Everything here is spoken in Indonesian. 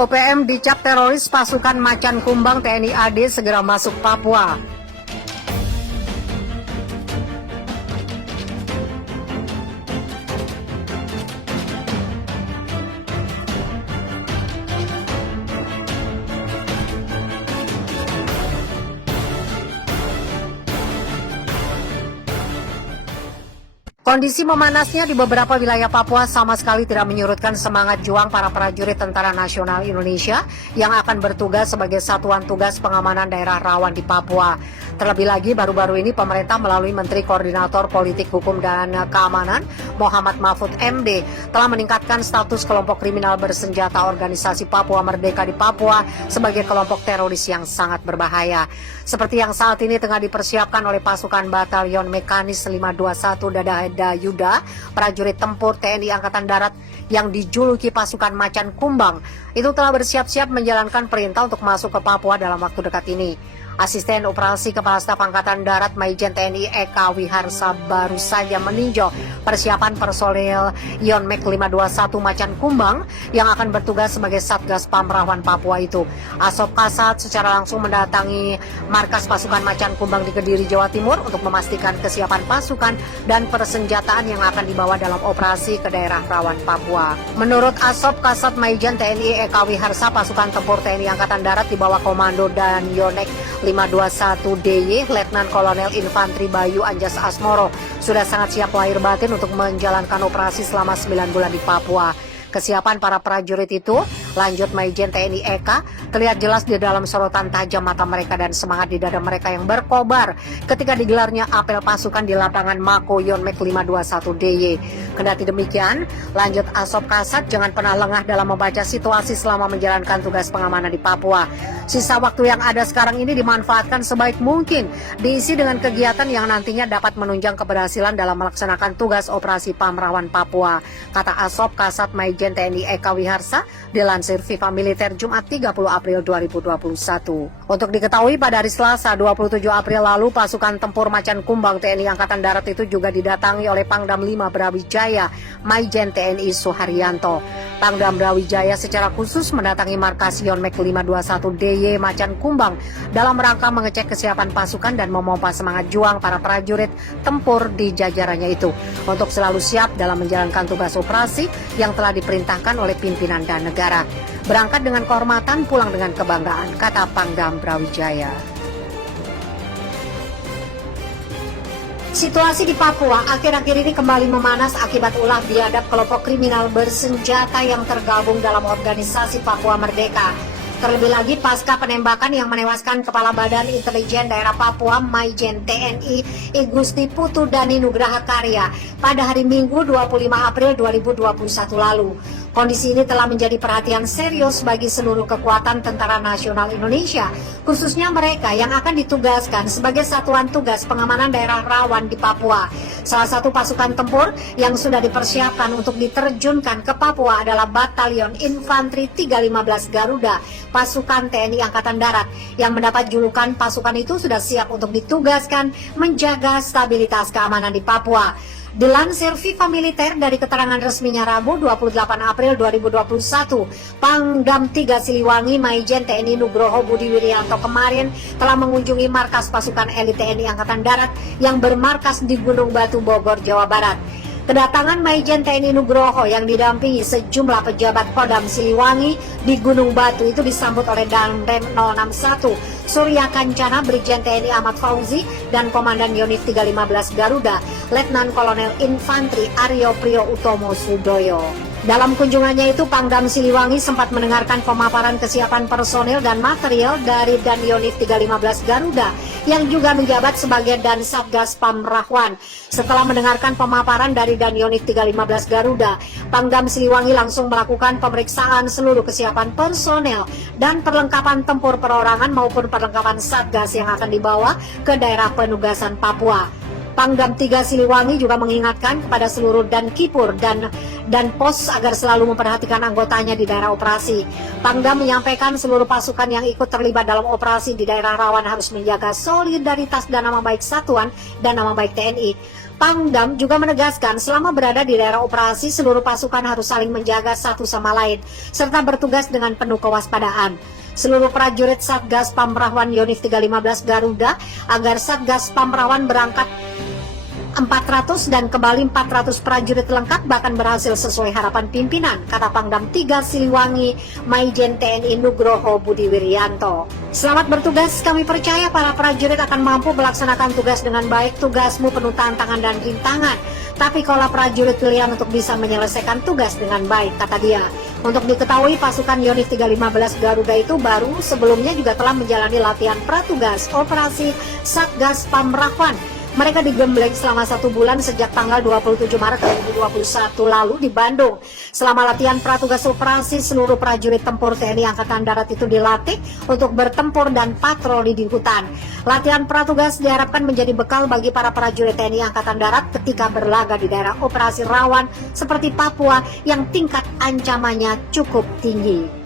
OPM dicap teroris, pasukan Macan Kumbang TNI AD segera masuk Papua. Kondisi memanasnya di beberapa wilayah Papua sama sekali tidak menyurutkan semangat juang para prajurit Tentara Nasional Indonesia yang akan bertugas sebagai satuan tugas pengamanan daerah rawan di Papua. Terlebih lagi, baru-baru ini pemerintah melalui Menteri Koordinator Politik Hukum dan Keamanan Muhammad Mahfud MD telah meningkatkan status kelompok kriminal bersenjata organisasi Papua Merdeka di Papua sebagai kelompok teroris yang sangat berbahaya. Seperti yang saat ini tengah dipersiapkan oleh pasukan Batalion Mekanis 521 Dada Yuda, prajurit tempur TNI Angkatan Darat yang dijuluki pasukan Macan Kumbang, itu telah bersiap-siap menjalankan perintah untuk masuk ke Papua dalam waktu dekat ini. Asisten Operasi Kepala Staf Angkatan Darat Maijen TNI Eka Wiharsa baru saja meninjau persiapan personel Yonmek 521 Macan Kumbang yang akan bertugas sebagai Satgas Pamrawan Papua itu. Asop Kasat secara langsung mendatangi markas pasukan Macan Kumbang di Kediri, Jawa Timur untuk memastikan kesiapan pasukan dan persenjataan yang akan dibawa dalam operasi ke daerah rawan Papua. Menurut Asop Kasat Maijen TNI Eka Wiharsa, pasukan tempur TNI Angkatan Darat di bawah komando dan Yonek 521 DY Letnan Kolonel Infantri Bayu Anjas Asmoro sudah sangat siap lahir batin untuk menjalankan operasi selama 9 bulan di Papua. Kesiapan para prajurit itu, lanjut Maijen TNI Eka, terlihat jelas di dalam sorotan tajam mata mereka dan semangat di dada mereka yang berkobar ketika digelarnya apel pasukan di lapangan Mako Yonmek 521 DY. Kendati demikian, lanjut Asop Kasat, jangan pernah lengah dalam membaca situasi selama menjalankan tugas pengamanan di Papua. Sisa waktu yang ada sekarang ini dimanfaatkan sebaik mungkin, diisi dengan kegiatan yang nantinya dapat menunjang keberhasilan dalam melaksanakan tugas operasi Pamrawan Papua, kata Asop Kasat Maijen TNI Eka Wiharsa dilansir Viva Militer Jumat 30 April 2021. Untuk diketahui, pada hari Selasa 27 April lalu, pasukan tempur Macan Kumbang TNI Angkatan Darat itu juga didatangi oleh Pangdam 5 Brawijaya Maijen TNI Suharyanto. Pangdam Brawijaya secara khusus mendatangi markas Yonmek 521 DY Macan Kumbang dalam rangka mengecek kesiapan pasukan dan memompa semangat juang para prajurit tempur di jajarannya itu untuk selalu siap dalam menjalankan tugas operasi yang telah diperintahkan oleh pimpinan dan negara. Berangkat dengan kehormatan, pulang dengan kebanggaan, kata Pangdam Brawijaya. Situasi di Papua akhir-akhir ini kembali memanas akibat ulah biadab kelompok kriminal bersenjata yang tergabung dalam organisasi Papua Merdeka. Terlebih lagi pasca penembakan yang menewaskan Kepala Badan Intelijen Daerah Papua Maijen TNI Igusti Putu Dani Nugraha Karya pada hari Minggu 25 April 2021 lalu. Kondisi ini telah menjadi perhatian serius bagi seluruh kekuatan Tentara Nasional Indonesia, khususnya mereka yang akan ditugaskan sebagai satuan tugas pengamanan daerah rawan di Papua. Salah satu pasukan tempur yang sudah dipersiapkan untuk diterjunkan ke Papua adalah Batalion Infantri 315 Garuda, pasukan TNI Angkatan Darat, yang mendapat julukan pasukan itu sudah siap untuk ditugaskan menjaga stabilitas keamanan di Papua. Dilansir Viva Militer dari keterangan resminya Rabu 28 April 2021, Pangdam 3 Siliwangi Maijen TNI Nugroho Budi Wirianto kemarin telah mengunjungi markas pasukan elit TNI Angkatan Darat yang bermarkas di Gunung Batu, Bogor, Jawa Barat. Kedatangan Maijen TNI Nugroho yang didampingi sejumlah pejabat Kodam Siliwangi di Gunung Batu itu disambut oleh Danrem 061 Surya Kancana, Brigjen TNI Ahmad Fauzi, dan Komandan Yonif 315 Garuda, Letnan Kolonel Infantri Aryo Priyo Utomo Sudoyo. Dalam kunjungannya itu, Pangdam Siliwangi sempat mendengarkan pemaparan kesiapan personil dan material dari Dan Yonif 315 Garuda yang juga menjabat sebagai Dan Satgas Pamrawan. Setelah mendengarkan pemaparan dari Dan Yonif 315 Garuda, Pangdam Siliwangi langsung melakukan pemeriksaan seluruh kesiapan personel dan perlengkapan tempur perorangan maupun perlengkapan Satgas yang akan dibawa ke daerah penugasan Papua. Pangdam 3 Siliwangi juga mengingatkan kepada seluruh Dankipur dan Pos agar selalu memperhatikan anggotanya di daerah operasi. Pangdam menyampaikan seluruh pasukan yang ikut terlibat dalam operasi di daerah rawan harus menjaga solidaritas dan nama baik satuan dan nama baik TNI. Pangdam juga menegaskan selama berada di daerah operasi seluruh pasukan harus saling menjaga satu sama lain serta bertugas dengan penuh kewaspadaan. Seluruh prajurit Satgas Pamrawan Yonif 315 Garuda agar Satgas Pamrawan berangkat 400 dan kembali 400 prajurit lengkap bahkan berhasil sesuai harapan pimpinan, kata Pangdam 3 Siliwangi Maijen TNI Nugroho Budi Wiryanto. Selamat bertugas, kami percaya para prajurit akan mampu melaksanakan tugas dengan baik. Tugasmu penuh tantangan dan rintangan, tapi kaulah prajurit pilihan untuk bisa menyelesaikan tugas dengan baik, kata dia. Untuk diketahui, pasukan Yonif 315 Garuda itu baru sebelumnya juga telah menjalani latihan pratugas operasi Satgas Pamrawan. Mereka digembleng selama 1 bulan sejak tanggal 27 Maret 2021 lalu di Bandung. Selama latihan pratugas operasi, seluruh prajurit tempur TNI Angkatan Darat itu dilatih untuk bertempur dan patroli di hutan. Latihan pratugas diharapkan menjadi bekal bagi para prajurit TNI Angkatan Darat ketika berlaga di daerah operasi rawan seperti Papua yang tingkat ancamannya cukup tinggi.